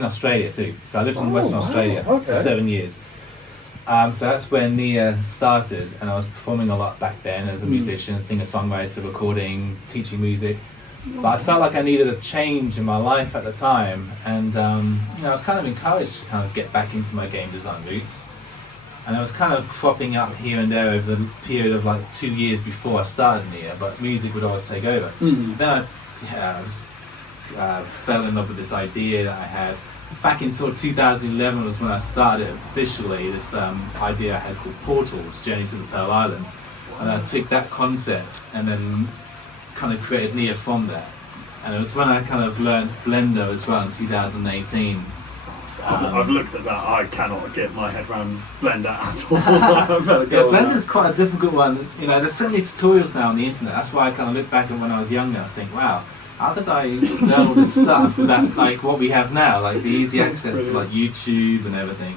in Australia too. So I lived in Western Australia for 7 years. So that's where Neyyah started, and I was performing a lot back then as a musician, singer-songwriter, recording, teaching music. But I felt like I needed a change in my life at the time, and I was kind of encouraged to kind of get back into my game design roots. And I was kind of cropping up here and there over the period of like 2 years before I started Neyyah, but music would always take over. Then I fell in love with this idea that I had. Back in sort of 2011 was when I started officially this idea I had called Portals, Journey to the Pearl Islands. And I took that concept and then kind of created Neyyah from there. And it was when I kind of learned Blender as well in 2018. I've looked at that. I cannot get my head around Blender at all. Blender's quite a difficult one. You know, there's so many tutorials now on the internet. That's why I kind of look back at when I was younger and think, wow, how did I learn all this stuff without like what we have now, like the easy access to like YouTube and everything.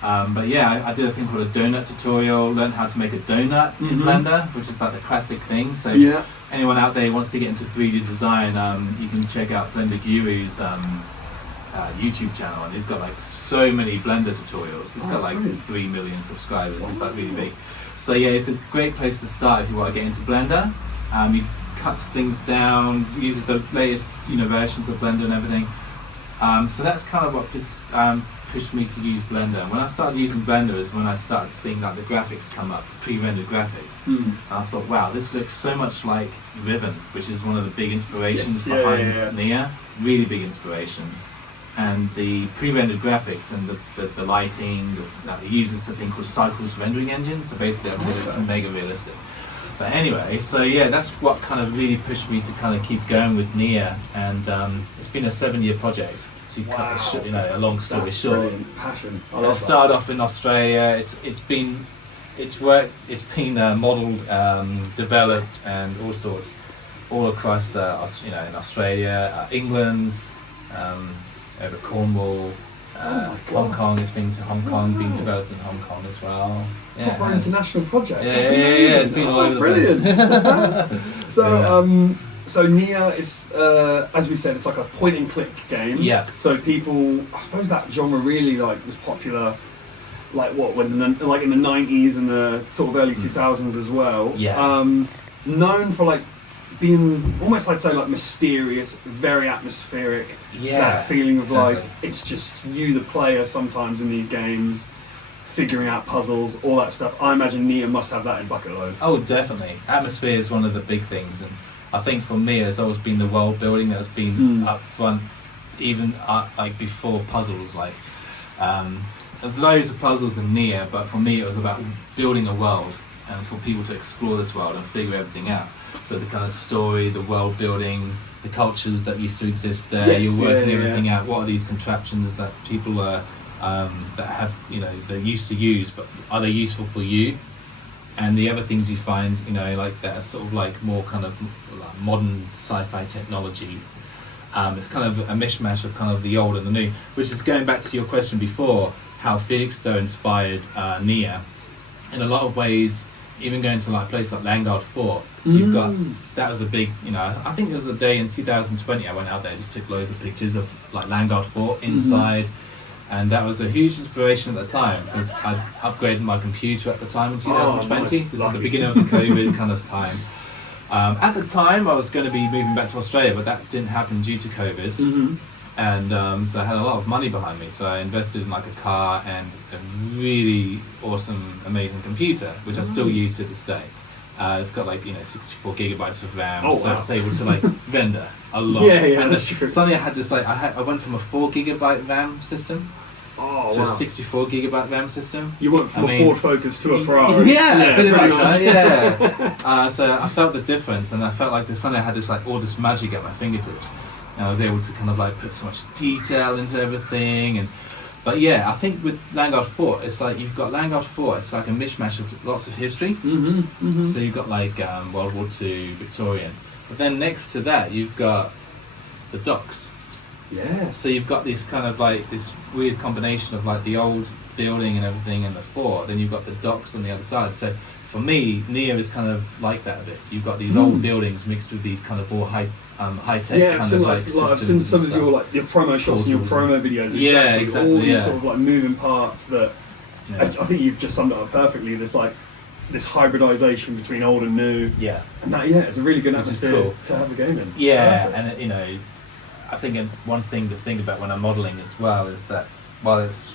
But yeah, I did a thing called a donut tutorial. Learned how to make a donut in Blender, which is like the classic thing. So anyone out there who wants to get into 3D design, you can check out Blender Guru's YouTube channel, and he's got like so many Blender tutorials. He's got like 3 million subscribers. It's like really big. So yeah, it's a great place to start if you want to get into Blender. He cuts things down, uses the latest versions of Blender and everything. So that's kind of what pushed me to use Blender. And when I started using Blender is when I started seeing like the graphics come up, pre-rendered graphics. And I thought, wow, this looks so much like Riven, which is one of the big inspirations behind Neyyah. Really big inspiration. And the pre-rendered graphics and the lighting, it uses a thing called Cycles rendering engine. So basically, it looks mega realistic. But anyway, so yeah, that's what kind of really pushed me to kind of keep going with Neyyah, and it's been a 7-year project. To cut a long story short. Passion. It started off in Australia. It's been modelled, developed, and all sorts, all across in Australia, England, over Cornwall. Hong Kong, it's been to Hong Kong, being developed in Hong Kong as well. Proper international project. Yeah, it's been all over the place. So Neyyah is, as we said, it's like a point and click game. Yeah. So people, I suppose that genre really was popular, in the 90s and the sort of early 2000s as well. Yeah. Known for being almost I'd say mysterious, very atmospheric. Yeah. That feeling of it's just you, the player, sometimes in these games, figuring out puzzles, all that stuff. I imagine Neyyah must have that in bucket loads. Oh, definitely. Atmosphere is one of the big things, and I think for me, it's always been the world building that's been up front, even before puzzles. There's loads of puzzles in Neyyah, but for me, it was about building a world and for people to explore this world and figure everything out. So the kind of story, the world building, the cultures that used to exist there. Yes, you're working everything out. What are these contraptions that people are that have they're used to use, but are they useful for you? And the other things you find, that are sort of more kind of modern sci-fi technology. It's kind of a mishmash of kind of the old and the new, which is going back to your question before, how Felixstowe inspired Neyyah. In a lot of ways, even going to places like Landguard Fort, you've got, that was a big, I think it was a day in 2020 I went out there and just took loads of pictures of Landguard Fort inside. And that was a huge inspiration at the time because I upgraded my computer at the time in 2020. Nice. This is the beginning of the COVID kind of time. At the time, I was going to be moving back to Australia, but that didn't happen due to COVID. And so I had a lot of money behind me. So I invested in a car and a really awesome, amazing computer, which I still use to this day. It's got 64 gigabytes of RAM, so it's able to render a lot. Yeah, that's true. Suddenly I had this I went from a 4 gigabyte RAM system to a 64 gigabyte RAM system. You went from a Ford Focus to a Ferrari. Yeah, pretty much. Right? So I felt the difference, and I felt like suddenly I had this all this magic at my fingertips, and I was able to kind of put so much detail into everything. But yeah, I think with Landguard Fort, it's you've got Landguard Fort, it's a mishmash of lots of history. So you've got World War II, Victorian. But then next to that, you've got the docks. Yeah. So you've got this kind of this weird combination of the old building and everything and the fort. Then you've got the docks on the other side. So for me, Neyyah is kind of like that a bit. You've got these old buildings mixed with these kind of more high tech Yeah, kind of like I've seen some of your like your promo shots and your promo videos. Yeah, exactly. All these sort of like moving parts that Yeah. I think you've just summed it up perfectly. There's like this hybridization between old and new. Yeah. And that, yeah, it's a really good Which is atmosphere cool. to have a game in. Yeah, Perfect. and you know, I think one thing to think about when I'm modelling as well is that while it's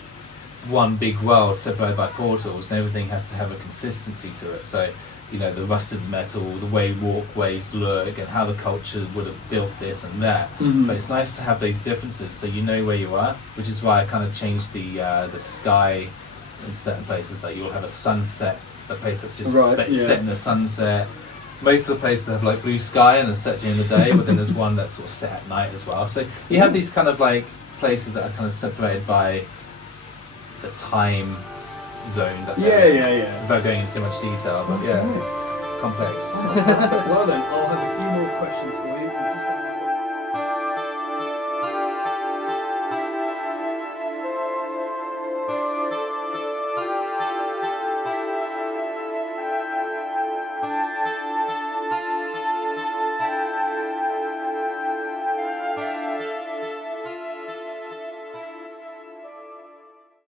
one big world separated by portals, and everything has to have a consistency to it. So, you know, the rusted metal, the way walkways look, and how the culture would have built this and that. Mhm. But it's nice to have those differences, so you know where you are. Which is why I kind of changed the sky in certain places. Like you'll have a sunset, a place that's just set in the sunset. Most of the places have like blue sky and it's set during the day, but then there's one that's sort of set at night as well. So you have these kind of like places that are kind of separated by the time zone that Yeah. without going into too much detail, but yeah, it's complex. Well then, I'll have a few more questions for you.